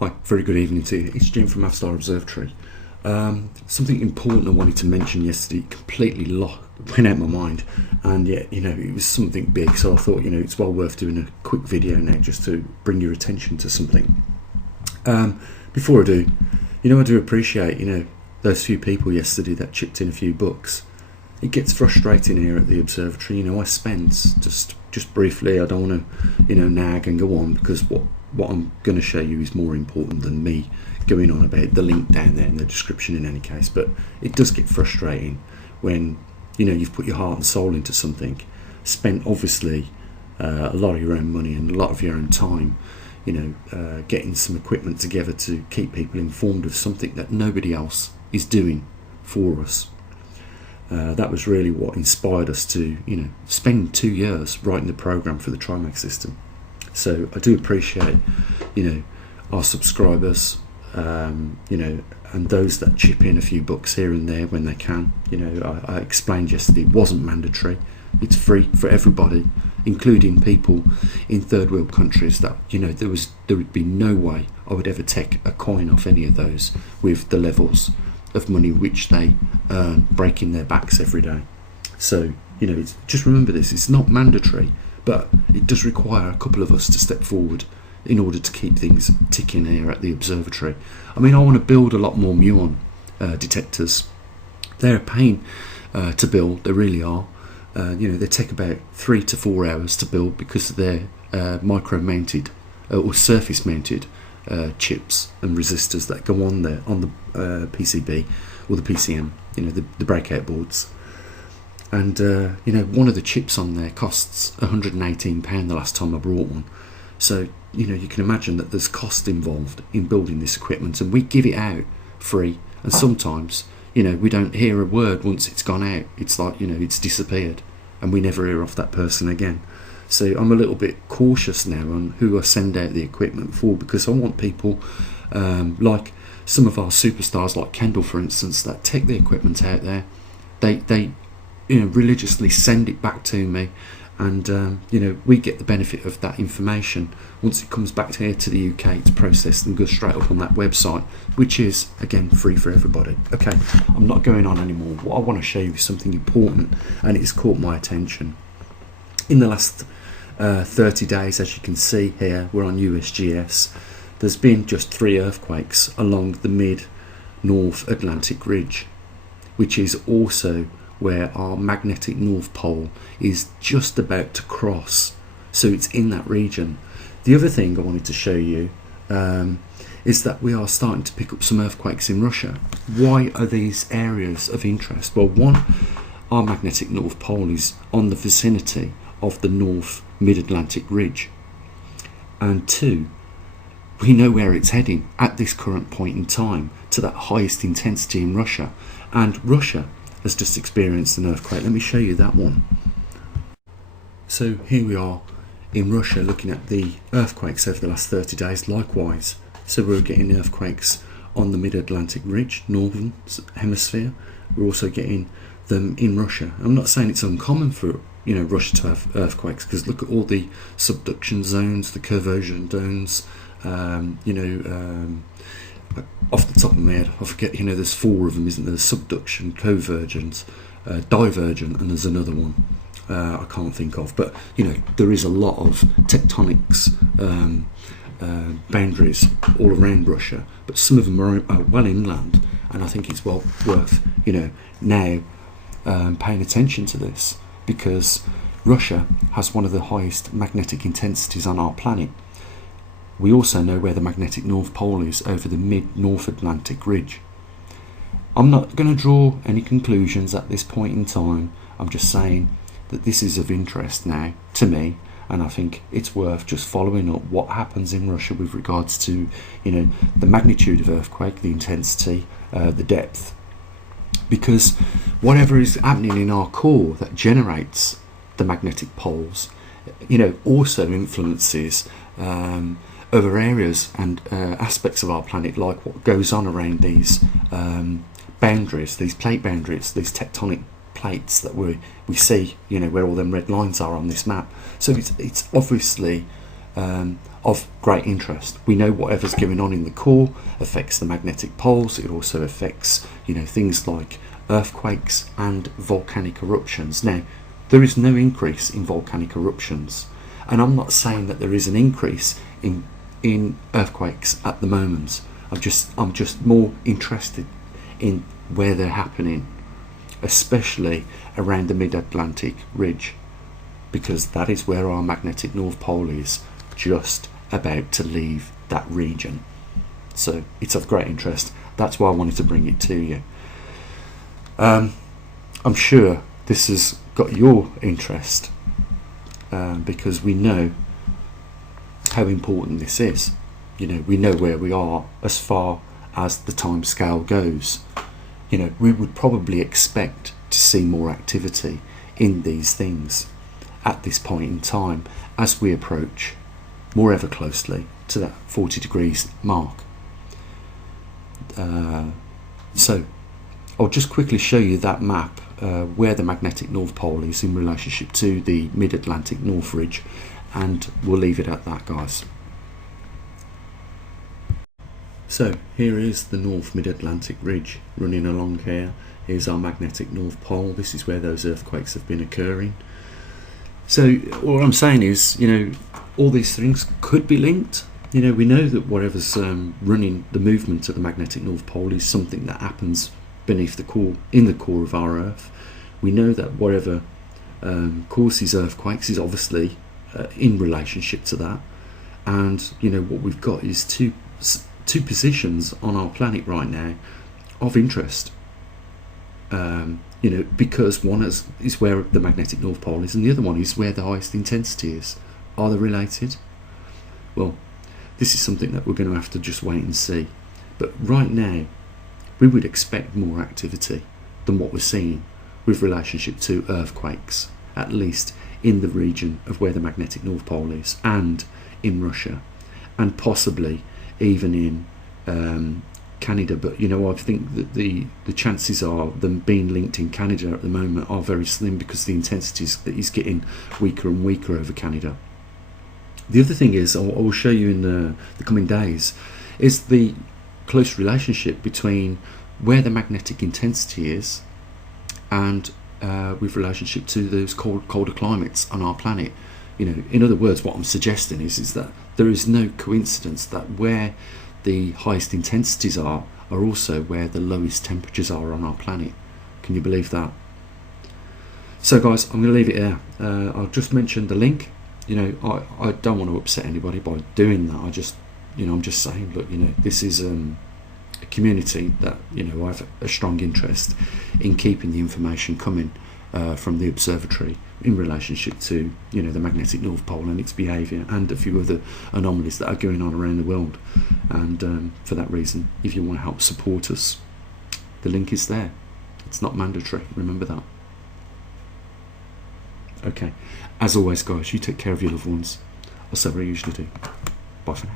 Hi, very good evening to you. It's Jim from maverickstar Observatory. Something important I wanted to mention yesterday completely went out of my mind, and yet, it was something big, so I thought, it's well worth doing a quick video now just to bring your attention to something. Before I do, I do appreciate, those few people yesterday that chipped in a few bucks. It gets frustrating here at the Observatory. I spend just briefly, I don't want to, nag and go on, because what I'm going to show you is more important than me going on about the link down there in the description in any case. But it does get frustrating when you've put your heart and soul into something, spent obviously a lot of your own money and a lot of your own time, getting some equipment together to keep people informed of something that nobody else is doing for us. That was really what inspired us to spend 2 years writing the program for the Trimax system. So I do appreciate our subscribers, and those that chip in a few bucks here and there when they can. I explained yesterday it wasn't mandatory. It's free for everybody, including people in third world countries that there would be no way I would ever take a coin off any of those with the levels of money which they earn breaking their backs every day. So just remember this, it's not mandatory, but it does require a couple of us to step forward in order to keep things ticking here at the Observatory. I want to build a lot more muon detectors. They're a pain to build, they really are. They take about 3 to 4 hours to build because they're micro mounted or surface mounted chips and resistors that go on there on the PCB or the PCM, the breakout boards. And one of the chips on there costs £118 the last time I brought one. So you can imagine that there's cost involved in building this equipment, and we give it out free, and sometimes we don't hear a word once it's gone out. It's like it's disappeared and we never hear off that person again. So I'm a little bit cautious now on who I send out the equipment for, because I want people like some of our superstars like Kendall, for instance, that take the equipment out there. They religiously send it back to me, and we get the benefit of that information. Once it comes back here to the UK, it's processed and goes straight up on that website, which is again free for everybody. Okay, I'm not going on anymore. What I want to show you is something important, and it's caught my attention. In the last 30 days, as you can see here, we're on USGS. There's been just 3 earthquakes along the mid-North Atlantic ridge, which is also where our magnetic North Pole is just about to cross. So it's in that region. The other thing I wanted to show you is that we are starting to pick up some earthquakes in Russia. Why are these areas of interest? Well, one, our magnetic North Pole is on the vicinity of the North Mid-Atlantic ridge, and 2, we know where it's heading at this current point in time, to that highest intensity in Russia, and Russia has just experienced an earthquake. Let me show you that one. So here we are in Russia looking at the earthquakes over the last 30 days likewise. So we're getting earthquakes on the Mid-Atlantic ridge, northern hemisphere. We're also getting them in Russia. I'm not saying it's uncommon for Russia to have earthquakes, because look at all the subduction zones, the convergence zones. Off the top of my head, I forget. There's 4 of them, isn't there? Subduction, convergence, divergent, and there's another one I can't think of. But there is a lot of tectonics boundaries all around Russia, but some of them are well inland, and I think it's well worth now paying attention to this, because Russia has one of the highest magnetic intensities on our planet. We also know where the magnetic North Pole is over the mid-North Atlantic ridge. I'm not going to draw any conclusions at this point in time. I'm just saying that this is of interest now to me, and I think it's worth just following up what happens in Russia with regards to the magnitude of earthquake, the intensity, the depth, because whatever is happening in our core that generates the magnetic poles also influences other areas and aspects of our planet, like what goes on around these boundaries, these plate boundaries, these tectonic plates that we see, where all them red lines are on this map. So it's obviously of great interest. We know whatever's going on in the core affects the magnetic poles. It also affects, things like earthquakes and volcanic eruptions. Now, there is no increase in volcanic eruptions, and I'm not saying that there is an increase in earthquakes at the moment. I'm just more interested in where they're happening, especially around the mid-Atlantic ridge, because that is where our magnetic North Pole is, just about to leave that region. So it's of great interest. That's why I wanted to bring it to you. I'm sure this has got your interest, because we know how important this is. We know where we are as far as the time scale goes. We would probably expect to see more activity in these things at this point in time as we approach more ever closely to that 40 degrees mark. So I'll just quickly show you that map where the magnetic North Pole is in relationship to the mid-Atlantic North Ridge, and we'll leave it at that, guys. So here is the North Mid-Atlantic Ridge running along here. Here's our magnetic North Pole. This is where those earthquakes have been occurring. So all I'm saying is, all these things could be linked. We know that whatever's running the movement of the magnetic North Pole is something that happens beneath the core, in the core of our Earth. We know that whatever causes earthquakes is obviously in relationship to that. And what we've got is two positions on our planet right now of interest. Because one is where the magnetic North Pole is, and the other one is where the highest intensity is. Are they related? Well, this is something that we're going to have to just wait and see. But right now, we would expect more activity than what we're seeing with relationship to earthquakes, at least in the region of where the magnetic North Pole is, and in Russia, and possibly even in Canada. But I think that the chances are them being linked in Canada at the moment are very slim, because the intensity is getting weaker and weaker over Canada. The other thing is, I will show you in the coming days, is the close relationship between where the magnetic intensity is and with relationship to those colder climates on our planet. In other words, what I'm suggesting is that there is no coincidence that where the highest intensities are also where the lowest temperatures are on our planet. Can you believe that? So guys, I'm going to leave it here. I'll just mention the link. I don't want to upset anybody by doing that. I'm just saying, look, this is a community that I have a strong interest in keeping the information coming from the observatory in relationship to the magnetic North Pole and its behaviour, and a few other anomalies that are going on around the world. And for that reason, if you want to help support us, the link is there. It's not mandatory, remember that. Okay, as always guys, you take care of your loved ones. I'll say what I usually do. Bye for now.